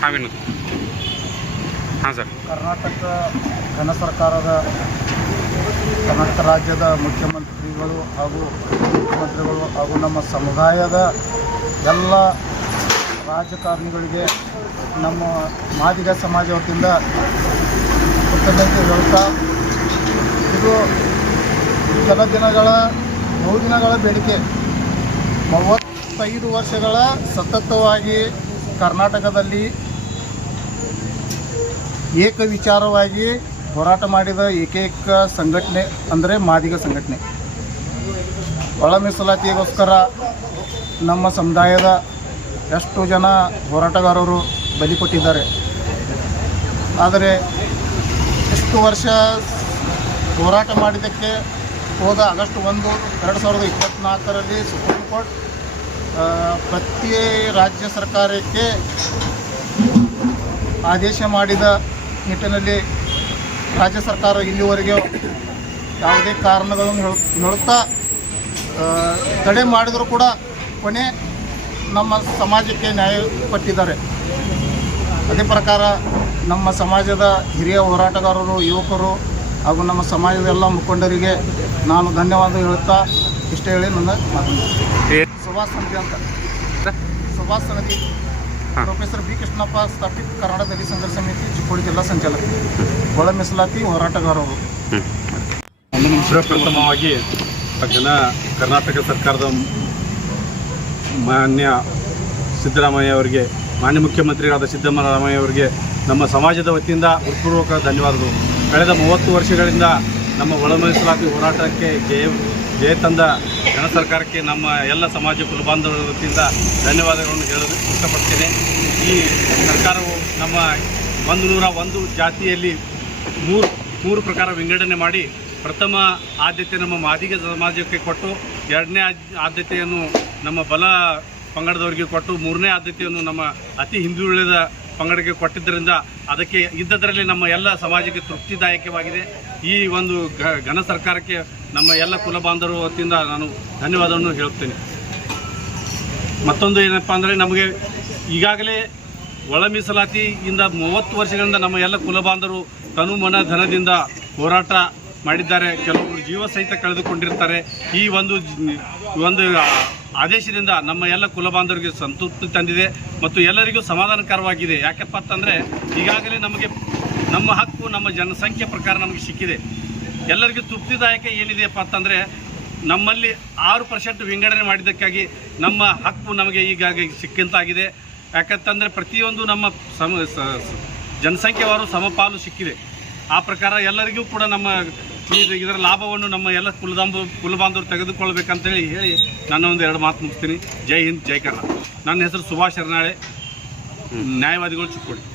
ಹಾಂ, ವಿನೋದ್. ಸರ್. ಕರ್ನಾಟಕ ಘನ ಸರ್ಕಾರದ ಕರ್ನಾಟಕ ರಾಜ್ಯದ ಮುಖ್ಯಮಂತ್ರಿಗಳು ಹಾಗೂ ಮುಖ್ಯಮಂತ್ರಿಗಳು ಹಾಗೂ ನಮ್ಮ ಸಮುದಾಯದ ಎಲ್ಲ ರಾಜಕಾರಣಿಗಳಿಗೆ ನಮ್ಮ ಮಾದಿಗ ಸಮಾಜ ವತಿಯಿಂದ ಕೃತಜ್ಞತೆ ಹೇಳ್ತಾ, ಇದು ಕೆಲ ದಿನಗಳ ಬಹುದಿನಗಳ ಬೇಡಿಕೆ. ಮೂವತ್ತೈದು ವರ್ಷಗಳ ಸತತವಾಗಿ ಕರ್ನಾಟಕದಲ್ಲಿ ಏಕ ವಿಚಾರವಾಗಿ ಹೋರಾಟ ಮಾಡಿದ ಏಕೈಕ ಸಂಘಟನೆ ಅಂದರೆ ಮಾದಿಗ ಸಂಘಟನೆ. ಒಳ ಮೀಸಲಾತಿಗೋಸ್ಕರ ನಮ್ಮ ಸಮುದಾಯದ ಎಷ್ಟು ಜನ ಹೋರಾಟಗಾರರು ಬಲಿ ಕೊಟ್ಟಿದ್ದಾರೆ. ಆದರೆ ಇಷ್ಟು ವರ್ಷ ಹೋರಾಟ ಮಾಡಿದ್ದಕ್ಕೆ ಹೋದ ಆಗಸ್ಟ್ ಒಂದು, ಎರಡು ಸಾವಿರದ ಇಪ್ಪತ್ತ್ನಾಲ್ಕರಲ್ಲಿ ಸುಪ್ರೀಂ ಕೋರ್ಟ್ ಪ್ರತಿ ರಾಜ್ಯ ಸರ್ಕಾರಕ್ಕೆ ಆದೇಶ ಮಾಡಿದ ನಿಟ್ಟಿನಲ್ಲಿ ರಾಜ್ಯ ಸರ್ಕಾರ ಇಲ್ಲಿವರೆಗೆ ಯಾವುದೇ ಕಾರಣಗಳನ್ನು ಹೇಳ, ಹೇಳುತ್ತಾ ತಡೆ ಮಾಡಿದರೂ ಕೂಡ ಕೊನೆ ನಮ್ಮ ಸಮಾಜಕ್ಕೆ ನ್ಯಾಯ ಪಟ್ಟಿದ್ದಾರೆ ಅದೇ ಪ್ರಕಾರ ನಮ್ಮ ಸಮಾಜದ ಹಿರಿಯ ಹೋರಾಟಗಾರರು, ಯುವಕರು ಹಾಗೂ ನಮ್ಮ ಸಮಾಜದ ಎಲ್ಲ ಮುಖಂಡರಿಗೆ ನಾನು ಧನ್ಯವಾದ ಹೇಳುತ್ತಾ ಇಷ್ಟ ಹೇಳಿ ನನ್ನ ಮಾತು ಸುಭಾಷ್ ಸಮಿತಿ ಅಂತ. ಸುಭಾಷ್ ಸಮಿತಿ ಪ್ರೊಫೆಸರ್ ಬಿ ಕೃಷ್ಣಪ್ಪ ಸ್ಥಾಪಿತ ಕನ್ನಡ ದಲಿತ ಸಂಘರ್ಷ ಸಮಿತಿ ಚಿಕ್ಕೋಡಿ ಜಿಲ್ಲಾ ಸಂಚಾಲಕ. ಒಳ ಮೀಸಲಾತಿ ಹೋರಾಟಗಾರರು. ಸರ್ವಪ್ರಥಮವಾಗಿ ಜನ ಕರ್ನಾಟಕ ಸರ್ಕಾರದ ಮಾನ್ಯ ಸಿದ್ದರಾಮಯ್ಯ ಅವರಿಗೆ ಮಾನ್ಯ ಮುಖ್ಯಮಂತ್ರಿಗಳಾದ ಸಿದ್ದರಾಮಯ್ಯ ಅವರಿಗೆ ನಮ್ಮ ಸಮಾಜದ ವತಿಯಿಂದ ಹೃತ್ಪೂರ್ವಕ ಧನ್ಯವಾದಗಳು. ಕಳೆದ ಮೂವತ್ತು ವರ್ಷಗಳಿಂದ ನಮ್ಮ ಒಳ ಮೀಸಲಾತಿ ಹೋರಾಟಕ್ಕೆ ಜಯ ಜಯ ತಂದ ಜನ ಸರ್ಕಾರಕ್ಕೆ ನಮ್ಮ ಎಲ್ಲ ಸಮಾಜ ಕುಲಬಾಂಧವರ ವತಿಯಿಂದ ಧನ್ಯವಾದಗಳನ್ನು ಹೇಳಲು ಇಷ್ಟಪಡ್ತೇನೆ. ಈ ಸರ್ಕಾರವು ನಮ್ಮ ಒಂದು ನೂರ ಒಂದು ಜಾತಿಯಲ್ಲಿ ಮೂರು ಮೂರು ಪ್ರಕಾರ ವಿಂಗಡಣೆ ಮಾಡಿ ಪ್ರಥಮ ಆದ್ಯತೆ ನಮ್ಮ ಮಾದಿಗ ಸಮಾಜಕ್ಕೆ ಕೊಟ್ಟು, ಎರಡನೇ ಆದ್- ಆದ್ಯತೆಯನ್ನು ನಮ್ಮ ಬಲ ಪಂಗಡದವರಿಗೆ ಕೊಟ್ಟು, ಮೂರನೇ ಆದ್ಯತೆಯನ್ನು ನಮ್ಮ ಅತಿ ಹಿಂದುಳಿದ ಪಂಗಡಕ್ಕೆ ಕೊಟ್ಟಿದ್ದರಿಂದ ಅದಕ್ಕೆ ಇದ್ದದರಲ್ಲಿ ನಮ್ಮ ಎಲ್ಲ ಸಮಾಜಕ್ಕೆ ತೃಪ್ತಿದಾಯಕವಾಗಿದೆ. ಈ ಒಂದು ಘನ ಸರ್ಕಾರಕ್ಕೆ ನಮ್ಮ ಎಲ್ಲ ಕುಲ ಬಾಂಧವರು ವತಿಯಿಂದ ನಾನು ಧನ್ಯವಾದವನ್ನು ಹೇಳುತ್ತೇನೆ. ಮತ್ತೊಂದು ಏನಪ್ಪ ಅಂದರೆ ನಮಗೆ ಈಗಾಗಲೇ ಒಳ ಮೀಸಲಾತಿಯಿಂದ ಮೂವತ್ತು ವರ್ಷಗಳಿಂದ ನಮ್ಮ ಎಲ್ಲ ಕುಲಬಾಂಧವರು ತನು ಮನ ಧನದಿಂದ ಹೋರಾಟ ಮಾಡಿದ್ದಾರೆ. ಕೆಲವರು ಜೀವ ಸಹಿತ ಕಳೆದುಕೊಂಡಿರ್ತಾರೆ. ಈ ಒಂದು ಒಂದು ಆದೇಶದಿಂದ ನಮ್ಮ ಎಲ್ಲ ಕುಲಬಾಂಧವರಿಗೆ ಸಂತೃಪ್ತಿ ತಂದಿದೆ ಮತ್ತು ಎಲ್ಲರಿಗೂ ಸಮಾಧಾನಕರವಾಗಿದೆ. ಯಾಕಪ್ಪ ಅಂತಂದರೆ ಈಗಾಗಲೇ ನಮಗೆ ನಮ್ಮ ಹಕ್ಕು, ನಮ್ಮ ಜನಸಂಖ್ಯೆ ಪ್ರಕಾರ ನಮಗೆ ಸಿಕ್ಕಿದೆ. ಎಲ್ಲರಿಗೂ ತೃಪ್ತಿದಾಯಕ ಏನಿದೆಯಪ್ಪ ಅಂತಂದರೆ ನಮ್ಮಲ್ಲಿ ಆರು ಪರ್ಸೆಂಟ್ ವಿಂಗಡಣೆ ಮಾಡಿದ್ದಕ್ಕಾಗಿ ನಮ್ಮ ಹಕ್ಕು ನಮಗೆ ಈಗಾಗಲೇ ಸಿಕ್ಕಂತಾಗಿದೆ. ಯಾಕಂತಂದರೆ ಪ್ರತಿಯೊಂದು ನಮ್ಮ ಸಮ ಜನಸಂಖ್ಯೆವಾರು ಸಮಪಾಲು ಸಿಕ್ಕಿದೆ. ಆ ಪ್ರಕಾರ ಎಲ್ಲರಿಗೂ ಕೂಡ ನಮ್ಮ ಈ- ಇದರ ಲಾಭವನ್ನು ನಮ್ಮ ಎಲ್ಲ ಕುಲದಾಂಬ ಕುಲಬಾಂಧವರು ತೆಗೆದುಕೊಳ್ಬೇಕಂತೇಳಿ ಹೇಳಿ ನನ್ನ ಒಂದು ಎರಡು ಮಾತು ಮುಗಿಸ್ತೀನಿ. ಜೈ ಹಿಂದ್ ಜೈ ಕರ್ನಾಟಕ. ನನ್ನ ಹೆಸರು ಸುಭಾಷ್ ಶರಣಾಳೆ ನ್ಯಾಯವಾದಿಗಳು ಚಿಕ್ಕೋಡಿ.